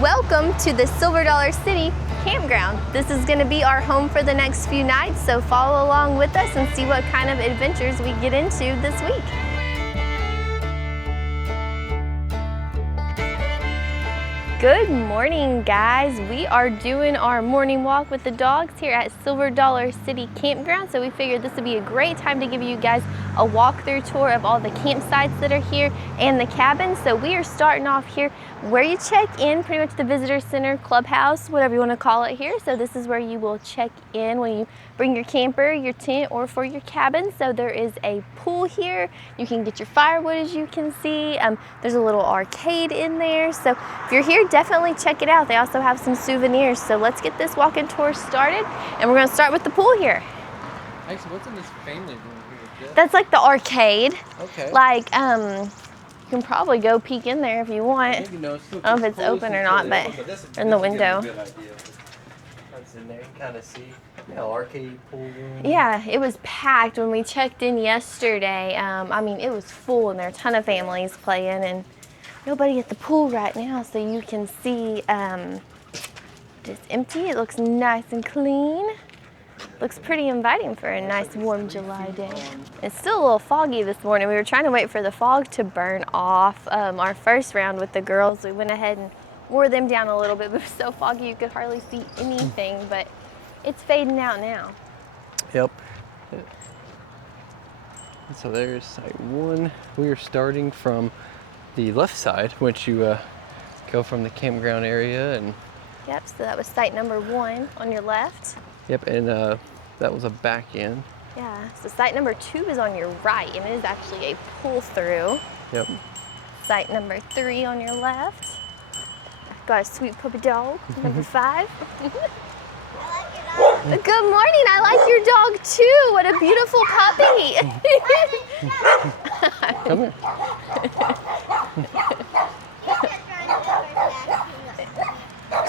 Welcome to the Silver Dollar City Campground. This is going to be our home for the next few nights, so follow along with us and see what kind of adventures we get into this week. Good morning, guys. We are doing our morning walk with the dogs here at Silver Dollar City Campground, so we figured this would be a great time to give you guys a walkthrough tour of all the campsites that are here and the cabins. So we are starting off here where you check in, pretty much the visitor center, clubhouse, whatever you want to call it here. So this is where you will check in when you bring your camper, your tent, or for your cabin. So there is a pool here. You can get your firewood, as you can see. There's a little arcade in there. So if you're here, definitely check it out. They also have some souvenirs. So let's get this walking tour started, and we're going to start with the pool here. Actually, what's in this family room here, Jeff? That's like the arcade. Okay. Like, you can probably go peek in there if you want. I don't know if it's open or not, but in the window. That's in there. You can kind of see. Yeah, arcade pool room. Yeah, it was packed when we checked in yesterday. I mean, it was full, and there are a ton of families playing, and nobody at the pool right now, so you can see it's empty. It looks nice and clean. Looks pretty inviting for a nice warm July day. It's still a little foggy this morning. We were trying to wait for the fog to burn off. Our first round with the girls, we went ahead and wore them down a little bit, but it was so foggy you could hardly see anything, but it's fading out now. Yep. So there's site one. We are starting from the left side, once you go from the campground area. And yep, so that was site number 1 on your left. Yep, and that was a back end. Yeah, so site number 2 is on your right, and it is actually a pull through. Yep. Site number 3 on your left. Got a sweet puppy dog, number 5. Good morning, I like your dog too. What a beautiful puppy. Come here.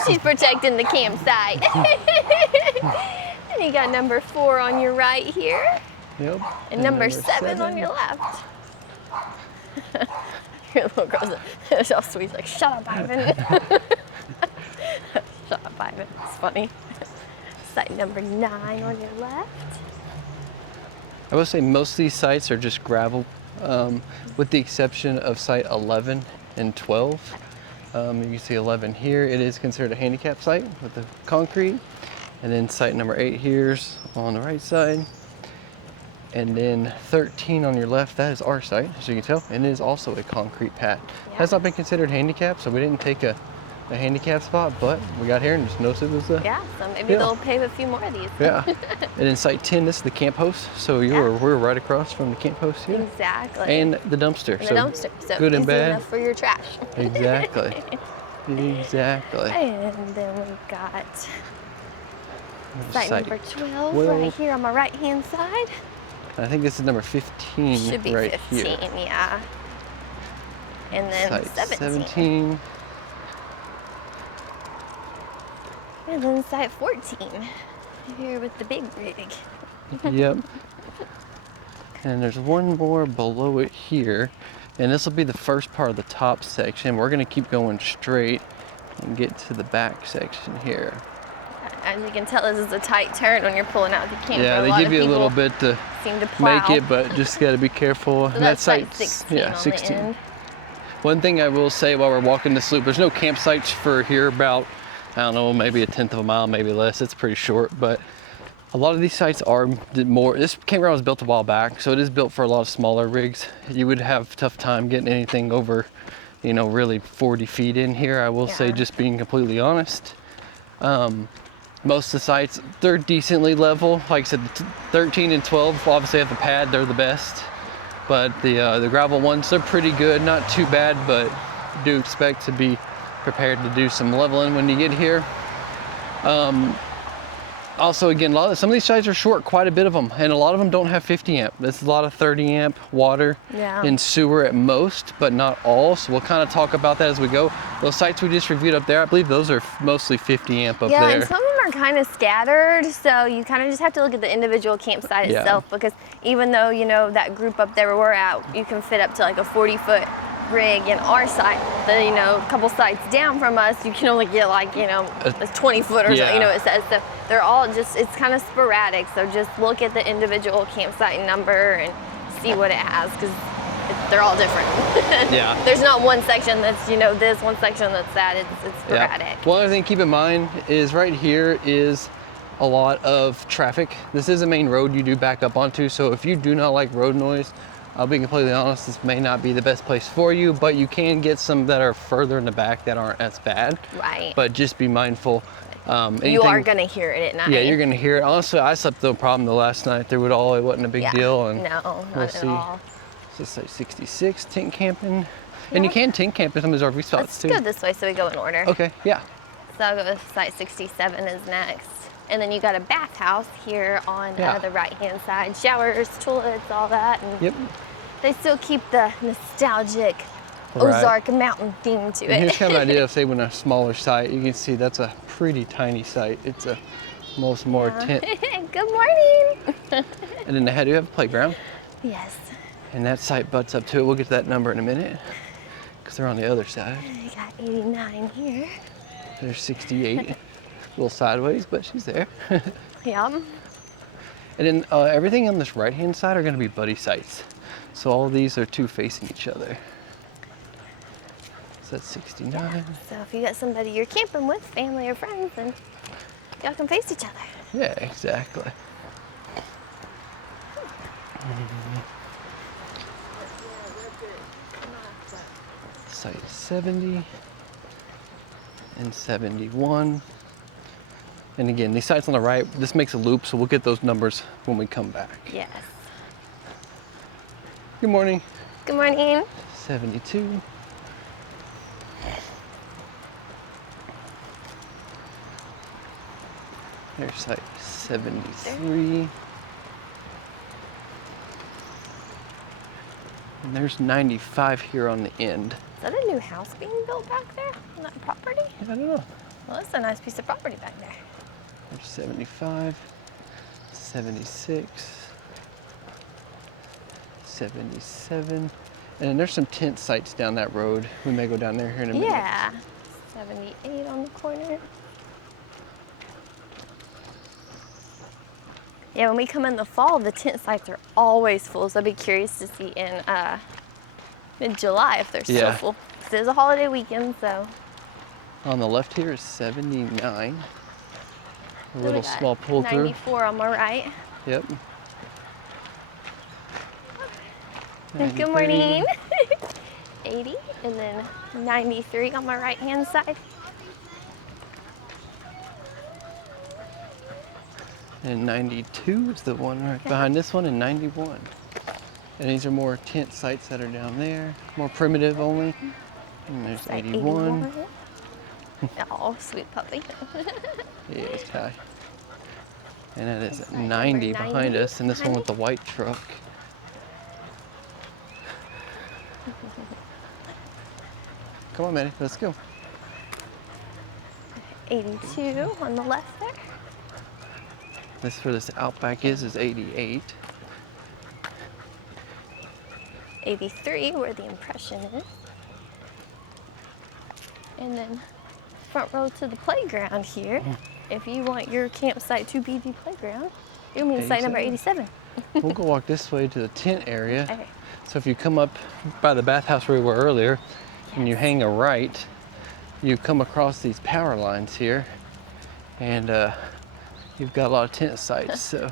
She's protecting the campsite. And you got number 4 on your right here. Yep. And number 7 on your left. Your little girl's so sweet, like, shut up, Ivan. Shut up, Ivan. It's funny. Site number 9 on your left. I will say most of these sites are just gravel, with the exception of site 11 and 12. You can see 11 here. It is considered a handicap site with the concrete. And then site number 8 here's on the right side. And then 13 on your left, that is our site, as you can tell. And it is also a concrete pad. Yeah. Has not been considered handicap, so we didn't take a handicap spot, but we got here and just noticed it was a... Yeah, so maybe they'll pave a few more of these. Yeah. And then site 10, this is the camp host. So we're right across from the camp host here. Exactly. And the dumpster. And the dumpster. So good and easy bad. enough for your trash. Exactly. Exactly. And then we've got site number 12 right here on my right-hand side. I think this is number 15. Should be right 15, here. yeah. And then Site 17. And then site 14, here with the big rig. Yep. And there's one more below it here. And this will be the first part of the top section. We're going to keep going straight and get to the back section here. As you can tell, this is a tight turn when you're pulling out the camper. Yeah, they give you a little bit to make it, but just got to be careful. So and that's site 16 yeah, on 16. the end. One thing I will say while we're walking this loop, there's no campsites for here about, I don't know, maybe 1/10 of a mile, maybe less. It's pretty short, but a lot of these sites are more, this campground was built a while back, so it is built for a lot of smaller rigs. You would have a tough time getting anything over, you know, really 40 feet in here, I will say, just being completely honest. Most of the sites, they're decently level. Like I said, 13 and 12 obviously have the pad, they're the best. But the gravel ones, they're pretty good, not too bad, but do expect to be prepared to do some leveling when you get here. Also, again, some of these sites are short, quite a bit of them, and a lot of them don't have 50 amp. This is a lot of 30 amp water and sewer at most, but not all. So we'll kind of talk about that as we go. Those sites we just reviewed up there, I believe those are mostly 50 amp up there. Yeah, and some of them are kind of scattered, so you kind of just have to look at the individual campsite itself, because even though, you know, that group up there where we're at, you can fit up to like a 40-foot rig in our site. The, you know, a couple sites down from us, you can only get like, you know, a 20 foot or so, you know, it says. So they're all just, it's kind of sporadic. So just look at the individual campsite number and see what it has, because they're all different. Yeah. There's not one section that's, you know, this, one section that's that. It's sporadic. Yeah. One other thing to keep in mind is right here is a lot of traffic. This is a main road you do back up onto, so if you do not like road noise, I'll be completely honest, this may not be the best place for you, but you can get some that are further in the back that aren't as bad. Right. But just be mindful. You are gonna hear it at night. Yeah, you're gonna hear it. Honestly, I slept no problem the last night through it all. It wasn't a big deal. And no, we'll not see. at all. So it's like 66 tent camping. And you can tent camp in some of these RV spots too. Let's go this way so we go in order. Okay, yeah. So I'll go with site 67 is next. And then you got a bathhouse here on the right-hand side. Showers, toilets, all that. And yep. they still keep the nostalgic Ozark mountain theme to it. And here's kind of an idea of, say, when a smaller site, you can see that's a pretty tiny site. It's a most more tent. Good morning. And then they do have a playground. Yes. And that site butts up to it. We'll get to that number in a minute because they're on the other side. We got 89 here. There's 68. A little sideways, but she's there. Yep. And then everything on this right-hand side are going to be buddy sites. So all these are two facing each other. So that's 69. So if you got somebody you're camping with, family or friends, then y'all can face each other. Yeah, exactly. Site 70 and 71. And again, these sites on the right, this makes a loop, so we'll get those numbers when we come back. Yes. Good morning. Good morning. 72. There's site 73. And there's 95 here on the end. Is that a new house being built back there on that property? I don't know. Well, that's a nice piece of property back there. There's 75, 76, 77. And then there's some tent sites down that road. We may go down there here in a minute. Yeah. 78 on the corner. Yeah, when we come in the fall, the tent sites are always full. So I'd be curious to see in mid-July if they're still full. This is a holiday weekend, so. On the left here is 79. A little small pull 94 through. 94 on my right. Yep. Good morning. 80 and then 93 on my right hand side. And 92 is the one right behind this one, and 91. And these are more tent sites that are down there, more primitive only. And there's 81. Oh, sweet puppy. Yeah, it's high. And that is 90 behind us, and this one with the white truck. Come on, Maddie, let's go. 82 on the left there. This is where this Outback is 88. 83 where the Impression is. And then front row to the playground here. If you want your campsite to be the playground, you'll mean site number 87. We'll go walk this way to the tent area. Okay. So if you come up by the bathhouse where we were earlier, and you hang a right, you come across these power lines here, and you've got a lot of tent sites. So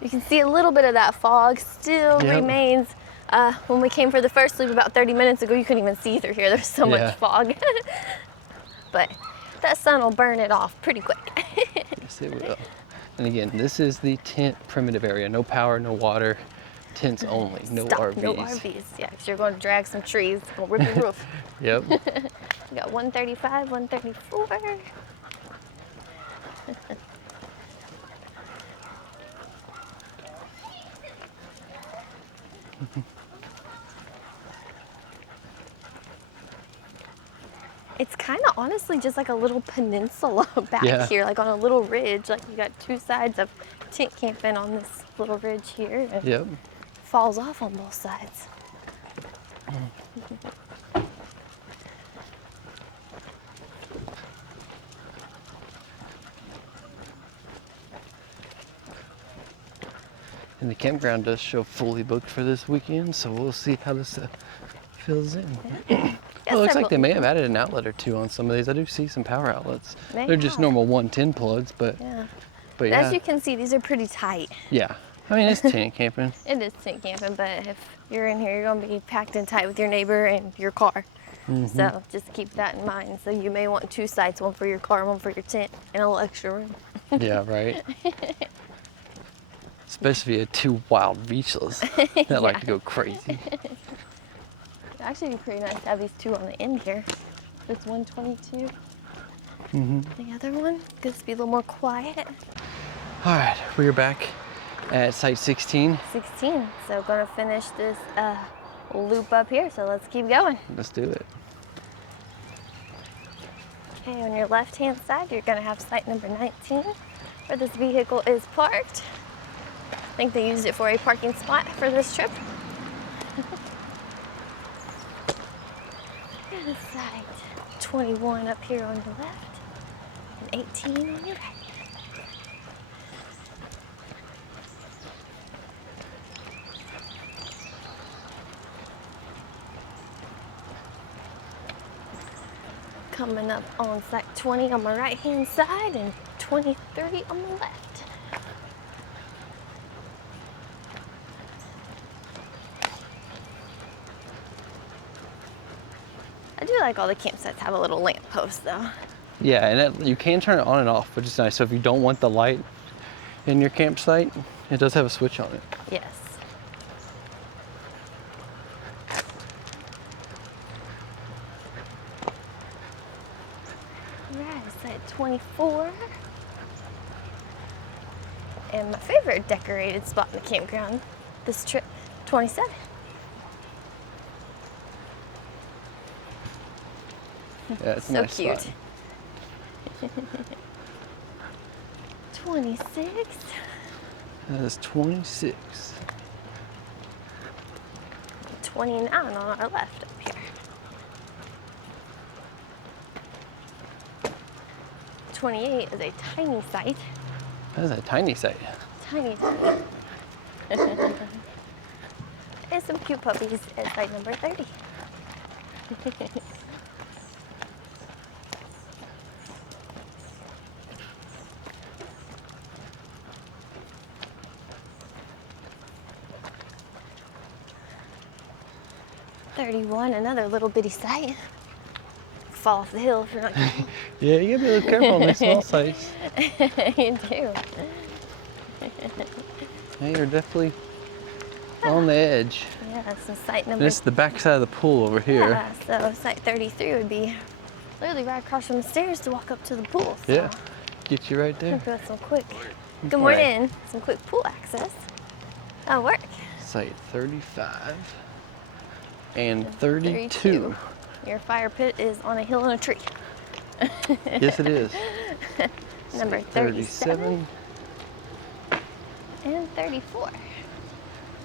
you can see a little bit of that fog still remains. When we came for the first sleep about 30 minutes ago, you couldn't even see through here. There's so much fog. But that sun will burn it off pretty quick. Yes, it will. And again, this is the tent primitive area. No power, no water, tents only, no RVs. No RVs, yeah, because you're going to drag some trees, it's going to rip your roof. Yep. We got 135, 134. It's kind of honestly just like a little peninsula back here, like on a little ridge. Like you got two sides of tent camping on this little ridge here. And falls off on both sides. And the campground does show fully booked for this weekend, so we'll see how this fills in. Yeah. Well, it looks like they may have added an outlet or two on some of these. I do see some power outlets. They're just normal 110 plugs, but yeah. But yeah. As you can see, these are pretty tight. Yeah. I mean, it's tent camping. It is tent camping, but if you're in here, you're gonna be packed in tight with your neighbor and your car. So just keep that in mind. So you may want 2 sites, one for your car, one for your tent, and a little extra room. Yeah, right. Especially if you had 2 wild beachless that like to go crazy. It'd actually be pretty nice to have these 2 on the end here. This 122. The other one gets to be a little more quiet. All right, we're back at site 16. 16. So gonna finish this loop up here. So let's keep going. Let's do it. Okay, on your left-hand side, you're gonna have site number 19, where this vehicle is parked. I think they used it for a parking spot for this trip. And site 21 up here on the left, and 18 on your right. Coming up on site 20 on my right-hand side and 23 on the left. I do like all the campsites have a little lamp post though. Yeah, and you can turn it on and off, which is nice. So if you don't want the light in your campsite, it does have a switch on it. Yes. Right, site 24. And my favorite decorated spot in the campground this trip, 27. Yeah, it's a So nice cute. spot. 26. That is 26. 29 on our left up here. 28 is a tiny site. That is a tiny site. Tiny. And some cute puppies at site number 30. Another little bitty site. Fall off the hill if you're not careful. Yeah, you gotta be a little careful on these small sites. You do. They are definitely on the edge. Yeah, so site number. This is the back side of the pool over here. Yeah, so site 33 would be literally right across from the stairs to walk up to the pool. So Yeah, get you right there. we've got some quick. Good morning. Some quick pool access. That'll work. Site 35 and 32. Your fire pit is on a hill in a tree. Yes, it is. Number Site 37 and 34.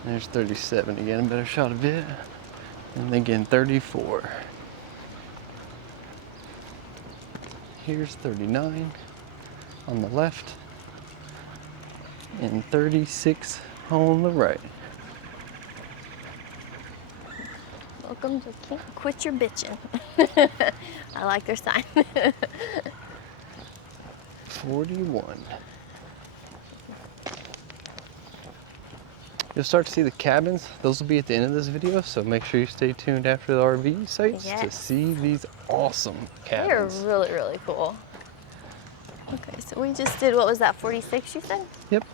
There's 37 again, a better shot of it. And again, 34. Here's 39 on the left and 36 on the right. Welcome to Camp Quit Your Bitchin'. I like their sign. 41. You'll start to see the cabins. Those will be at the end of this video, so make sure you stay tuned after the RV sites to Yes. see these awesome cabins. They're really, really cool. Okay, so we just did, what was that, 46 you said? Yep.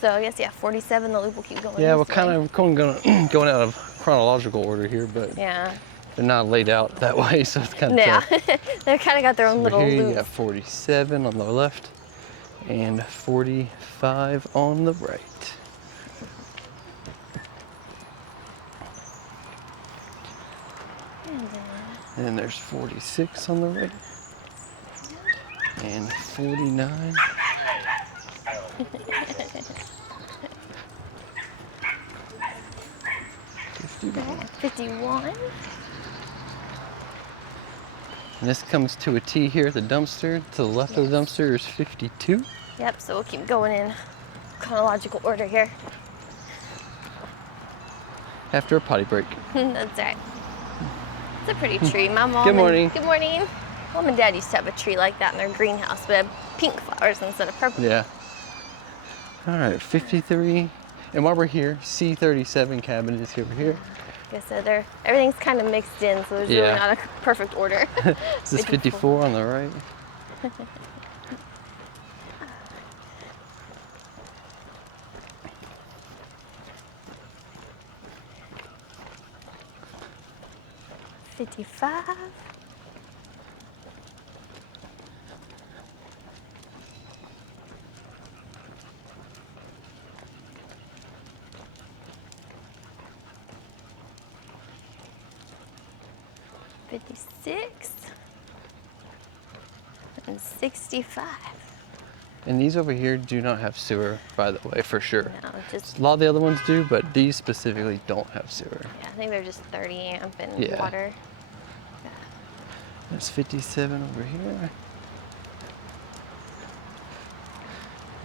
So I guess, yeah, 47, the loop will keep going. Yeah, we're this kind way. of going out of chronological order here, but Yeah. they're not laid out that way, so it's kind of Yeah. tough. They've kind of got their own So little here you loop. got 47 on the left and 45 on the right. And then there's 46 on the right and 49. 51. And this comes to a T here at the dumpster. To the left of the dumpster is 52. Yep, so we'll keep going in chronological order here. after a potty break. That's right. It's a pretty tree. My mom. Good morning. Good morning. Mom and Dad used to have a tree like that in their greenhouse, but it had pink flowers instead of purple. Yeah. All right, 53. And while we're here, C37 cabin is over here. Like I said, everything's kind of mixed in, so there's really not a perfect order. This is 54 on the right. $55. $56 and $65. And these over here do not have sewer, by the way, for sure. No, just A lot of the other ones do, but these specifically don't have sewer. yeah, I think they're just 30 amp and Yeah. water. There's 57 over here.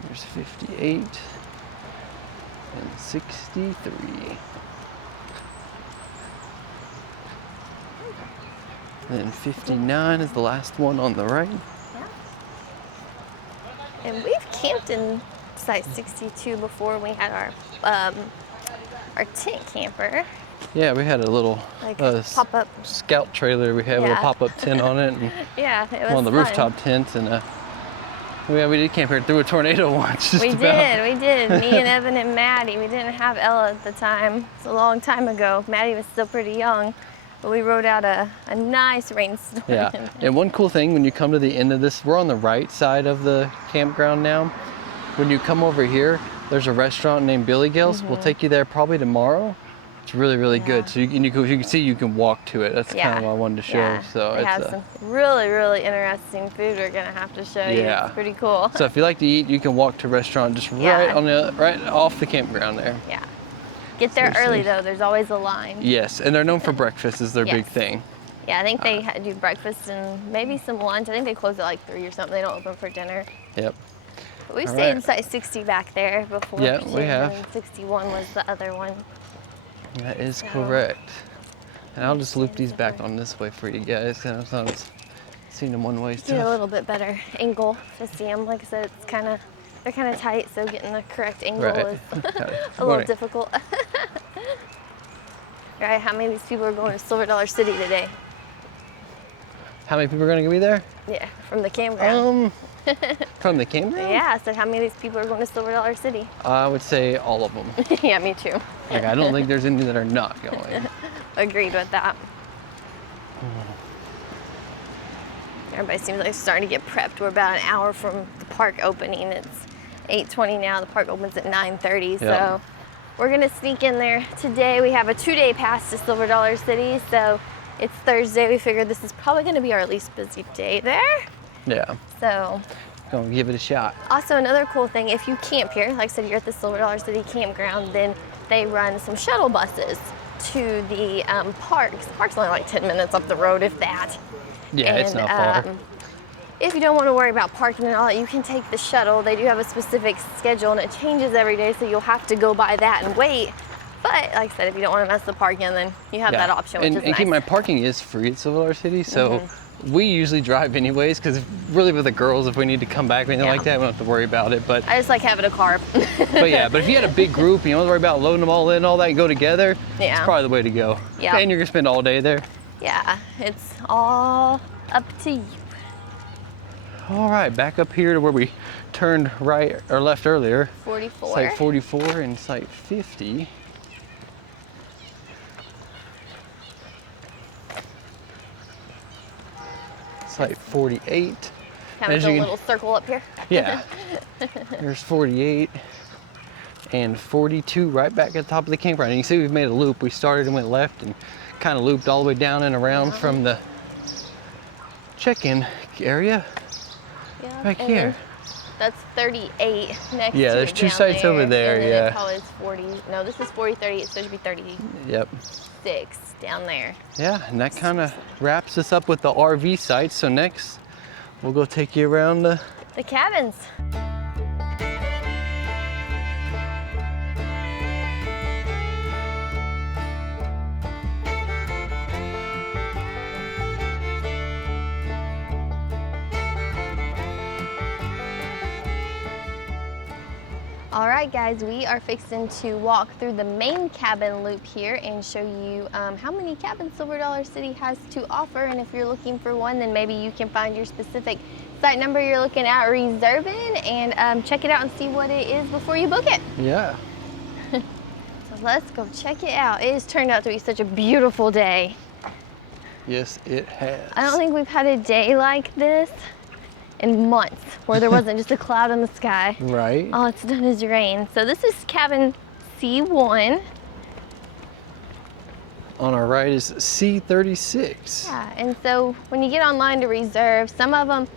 There's 58 and 63. And then 59 is the last one on the right. Yeah. And we've camped in Site 62 before. We had our tent camper. Yeah, we had a little Like pop-up. scout trailer. We had a little Yeah. pop-up tent on it, and Yeah, it was one of the fun. rooftop tents, and we did camp here through a tornado once. Just We about. did. Me and Evan and Maddie. We didn't have Ella at the time. It's a long time ago. Maddie was still pretty young, but we rode out a nice rainstorm. Yeah, and one cool thing when you come to the end of this, we're on the right side of the campground now. When you come over here, there's a restaurant named Billy Gill's. We'll take you there probably tomorrow. It's really, really good. So you can see you can walk to it. That's kind of what I wanted to show. Yeah. So they it's have some really, really interesting food we're gonna have to show you. Yeah. It's pretty cool. So if you like to eat, you can walk to a restaurant just Yeah. right off the campground there. Yeah. Get there Seriously. early though. There's always a line. Yes, and they're known for breakfast is their big Yes. thing. Yeah, I think they do breakfast and maybe some lunch. I think they close at like 3 or something. They don't open for dinner. Yep. But we've All stayed right. in Site 60 back there before. Yeah, we too, have. and 61 was the other one. That is So- correct. And I'll just loop these back on this way for you guys. Cause I've seen them one way Get a too. little bit better angle to see them. Like I said, they're kind of tight, so getting the correct angle Right. is Got it. a little Morning. difficult. Right, how many of these people are going to Silver Dollar City today? How many people are gonna be there? Yeah, from the campground. From the campground? Yeah, I said how many of these people are going to Silver Dollar City? I would say all of them. Yeah, me too. Like I don't think there's any that are not going. Agreed with that. Everybody seems like starting to get prepped. We're about an hour from the park opening. It's 8:20 now. The park opens at 9:30. So we're gonna sneak in there today. We have a 2-day pass to Silver Dollar City. So it's Thursday. We figured this is probably gonna be our least busy day there. Yeah. So Gonna give it a shot. also another cool thing, if you camp here, like I said, you're at the Silver Dollar City Campground, then they run some shuttle buses to the parks. The park's only like 10 minutes up the road, if that. Yeah, it's not far. If you don't want to worry about parking and all that, you can take the shuttle. They do have a specific schedule and it changes every day, so you'll have to go by that and wait. But like I said, if you don't want to mess the parking, then you have that option, which is and nice. keep in mind, parking is free at Silver Dollar City, so we usually drive anyways, because really with the girls, if we need to come back or anything like that, we don't have to worry about it. But I just like having a car. but if you had a big group and you don't have to worry about loading them all in and all that and go together, it's probably the way to go. Yeah. And you're gonna spend all day there. Yeah, it's all up to you. All right, back up here to where we turned right or left earlier. 44. Site 44 and site 50. Site 48. Kind of As a you can- little circle up here. Yeah. There's 48 and 42 right back at the top of the campground. And you see we've made a loop. We started and went left and kind of looped all the way down and around from the check-in area Yeah, back and here. then That's 38 next Yeah, to there's it two down sites there, over there, and then yeah. it probably is 40. No, this is 40, 30. It's supposed to be 36 Yep. down there. Yeah, and that kind of wraps us up with the RV sites. So next, we'll go take you around the The cabins. All right, guys, we are fixing to walk through the main cabin loop here and show you how many cabins Silver Dollar City has to offer. And if you're looking for one, then maybe you can find your specific site number you're looking at reserving and check it out and see what it is before you book it. Yeah. So let's go check it out. It has turned out to be such a beautiful day. Yes, it has. I don't think we've had a day like this in months where there wasn't just a cloud in the sky. Right. All it's done is rain. So this is cabin C1. On our right is C36. Yeah, and so when you get online to reserve, some of them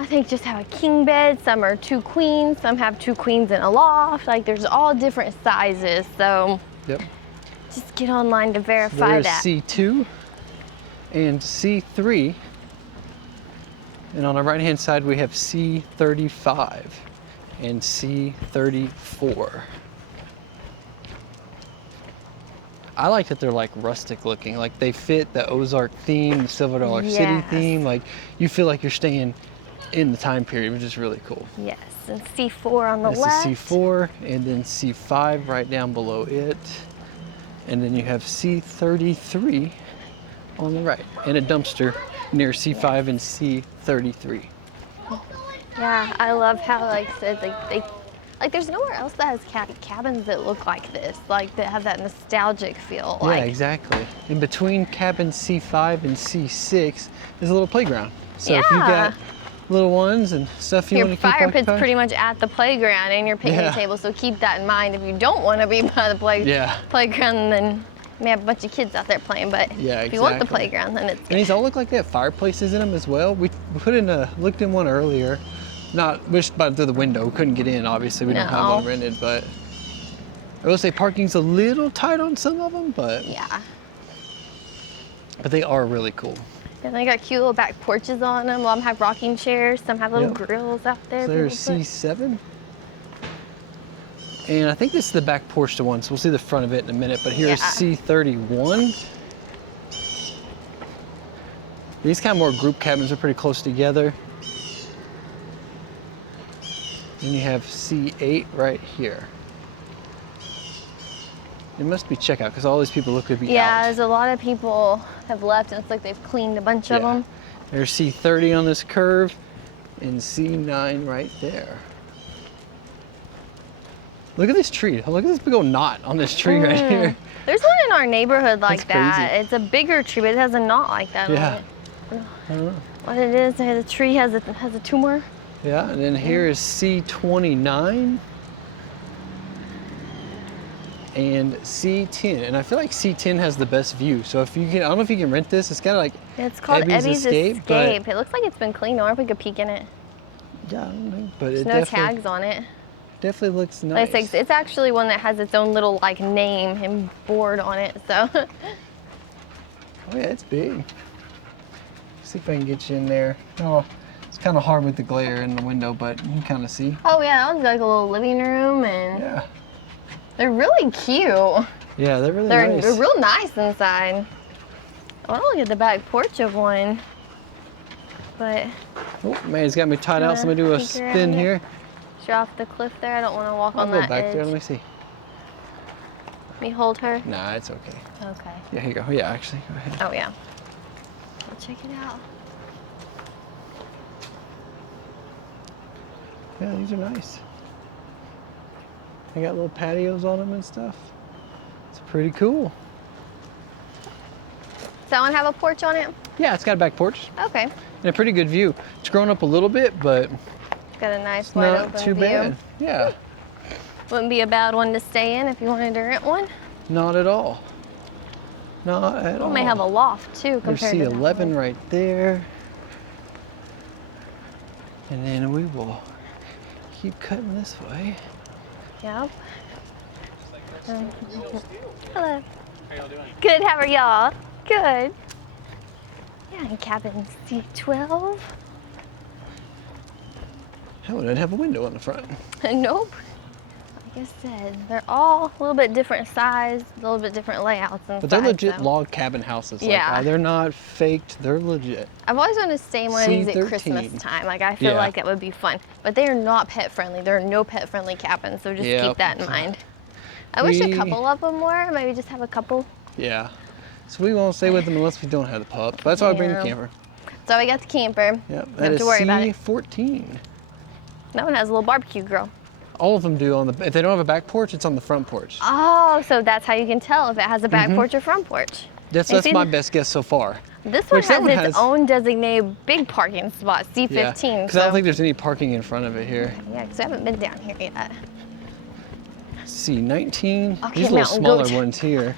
I think just have a king bed, some are 2 queens, some have 2 queens in a loft. Like there's all different sizes. So Yep. just get online to verify There's that. C2 and C3. And on our right hand side we have C35 and C34. I like that they're like rustic looking, like they fit the Ozark theme, the Silver Dollar City Yes. theme. Like you feel like you're staying in the time period, which is really cool. Yes, and C4 on the This left. is C4 and then C5 right down below it. And then you have C33 on the right and a dumpster near C5 and C33. Yeah, I love how like said like there's nowhere else that has cabins that look like this, like that have that nostalgic feel. Yeah, Like, exactly. In between cabin C5 and C6 is a little playground. So if you Yeah. got little ones and stuff you your want to keep fire pit's occupied. pretty much at the playground and your picnic Yeah. table, so keep that in mind. If you don't want to be by the Yeah. playground, then you may have a bunch of kids out there playing. But Yeah, if you want the exactly. playground, then it's And good. these all look like they have fireplaces in them as well. We looked in one earlier. Just by through the window. Couldn't get in, obviously. We don't have No. one rented, but I will say parking's a little tight on some of them, but Yeah. they are really cool. And they got cute little back porches on them. A lot of them have rocking chairs. Some have little Yep. grills out there. So there's people put- C7. And I think this is the back porch to one, so we'll see the front of it in a minute. But here's Yeah. C31. These kind of more group cabins are pretty close together. Then you have C8 right here. It must be checkout because all these people look to be Yeah, out. there's a lot of people have left, and it's like they've cleaned a bunch of Yeah. them. There's C30 on this curve and C9 right there. Look at this tree. Look at this big old knot on this tree right here. There's one in our neighborhood like That's that. crazy. It's a bigger tree, but it has a knot like that Yeah. on it. I don't know. What it is, the tree has a tumor. Yeah, and then here is C29 and C10. And I feel like C10 has the best view. So if you can, I don't know if you can rent this. It's kind of like, It's called Ebby's Ebby's Escape, Escape. but- It looks like it's been cleaned. I wonder if we could peek in it. yeah, I don't know, but There's it no definitely, tags on it. definitely looks Like nice. I say, it's actually one that has its own little like name and board on it. So Oh yeah, it's big. See if I can get you in there. Oh, it's kind of hard with the glare in the window, but you can kind of see. oh yeah, that one's like a little living room, and Yeah. they're really cute. Yeah, they're really They're nice. real nice inside. I want to look at the back porch of one, but Oh man, it's got me tied out, so I'm gonna do a Peek around spin it. here. she's off the cliff there. I don't want to walk I'll on go that back edge. there. Let me see. Let me hold her. Nah, it's okay. Okay. Yeah, here you go. Yeah, actually, go ahead. Oh yeah. Well, check it out. Yeah, these are nice. They got little patios on them and stuff. It's pretty cool. Does that one have a porch on it? Yeah, it's got a back porch Okay. and a pretty good view. It's grown up a little bit, but It's got a nice it's wide not open too view. bad. Yeah, Wouldn't be a bad one to stay in if you wanted to rent one. not at all. Not at all. We may have a loft too There's compared to that C11 one. right there. And then we will keep cutting this way. Yep. Hello. How y'all doing? Good, how are y'all? Good. Yeah, in cabin C12. Oh, it doesn't have a window on the front. Nope. I said, they're all a little bit different size, a little bit different layouts and But they're size, legit so. log cabin houses. Yeah. Like, they're not faked, they're legit. I've always wanted to stay in one of these at C13. Christmas time. Like, I feel like that would be fun. But they are not pet friendly. There are no pet friendly cabins, so just keep that in mind. I wish a couple of them were. Maybe just have a couple. Yeah. So we won't stay with them unless we don't have the pup. That's why I bring the camper. So we got the camper. Yep. Don't have to worry about it. C14. That one has a little barbecue grill. All of them do. If they don't have a back porch, it's on the front porch. Oh, so that's how you can tell if it has a back porch or front porch. That's my best guess so far. This one has its own designated big parking spot, C15. Yeah, because I don't think there's any parking in front of it here. Yeah, because I haven't been down here yet. C19. Okay, These little smaller goat. ones here.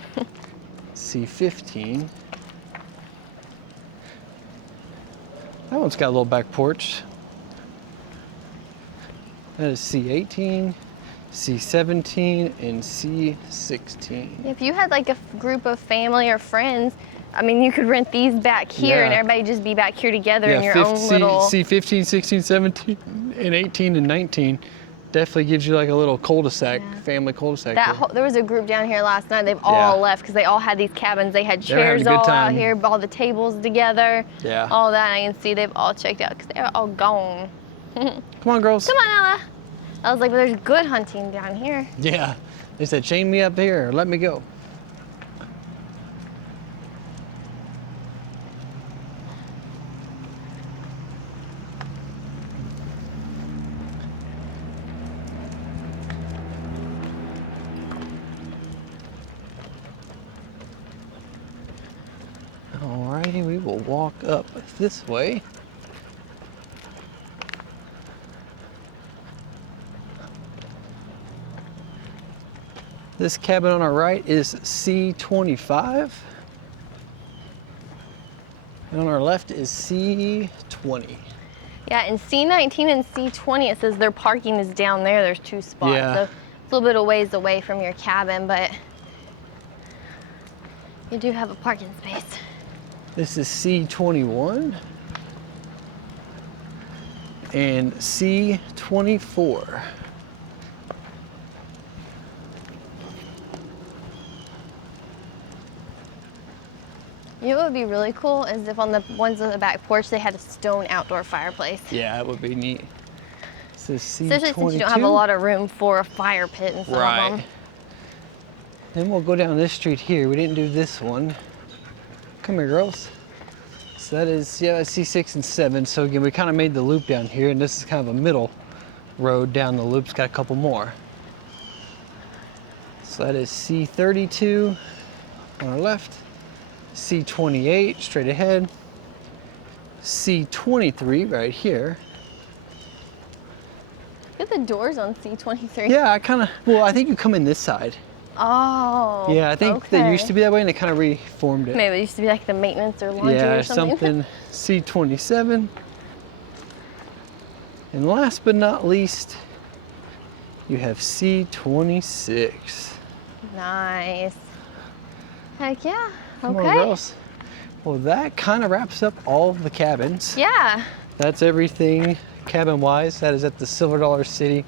C15. That one's got a little back porch. That is C18, C17, and C16. If you had like a group of family or friends, I mean, you could rent these back here and everybody just be back here together in your own little... C15, 16, 17, and 18, and 19 definitely gives you like a little cul-de-sac, family cul-de-sac. There was a group down here last night. They've all left because they all had these cabins. They had chairs all out here, all the tables together, all that. I can see they've all checked out because they're all gone. Come on, girls. Come on, Ella. I was like, well, there's good hunting down here. Yeah. They said, chain me up here or let me go. Alrighty, we will walk up this way. This cabin on our right is C25. And on our left is C20. Yeah, in C19 and C20, it says their parking is down there. There's 2 spots. Yeah. So it's a little bit of ways away from your cabin, but you do have a parking space. This is C21 and C24. You know what would be really cool is if on the ones on the back porch they had a stone outdoor fireplace. Yeah, that would be neat. This is C22. Especially since you don't have a lot of room for a fire pit and some of them. Then we'll go down this street here. We didn't do this one. Come here, girls. So that is, that's C6 and 7. So again, we kind of made the loop down here, and this is kind of a middle road down the loop. It's got a couple more. So that is C32 on our left, C28 straight ahead, C23 right here. Look at the doors on C23. Yeah, I think you come in this side. Oh. Yeah, I think they used to be that way and they kind of reformed it. Maybe it used to be like the maintenance or laundry or something. C27. And last but not least, you have C26. Nice. Heck yeah. Come on, girls. Well, that kind of wraps up all of the cabins. Yeah. That's everything cabin-wise. That is at the Silver Dollar City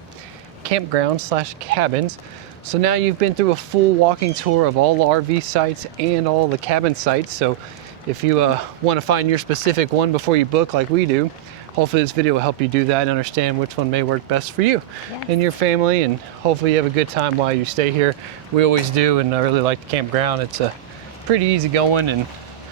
Campground / cabins. So now you've been through a full walking tour of all the RV sites and all the cabin sites. So if you want to find your specific one before you book like we do, hopefully this video will help you do that and understand which one may work best for you and your family, and hopefully you have a good time while you stay here. We always do, and I really like the campground. It's pretty easy going, and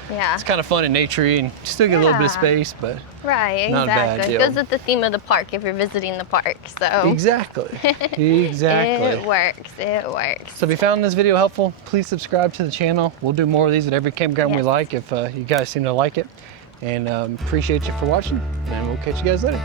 it's kind of fun and naturey, and you still get a little bit of space, but not a bad deal. It goes with the theme of the park if you're visiting the park. So exactly. It works. So if you found this video helpful, please subscribe to the channel. We'll do more of these at every campground we like if you guys seem to like it. And appreciate you for watching, and we'll catch you guys later.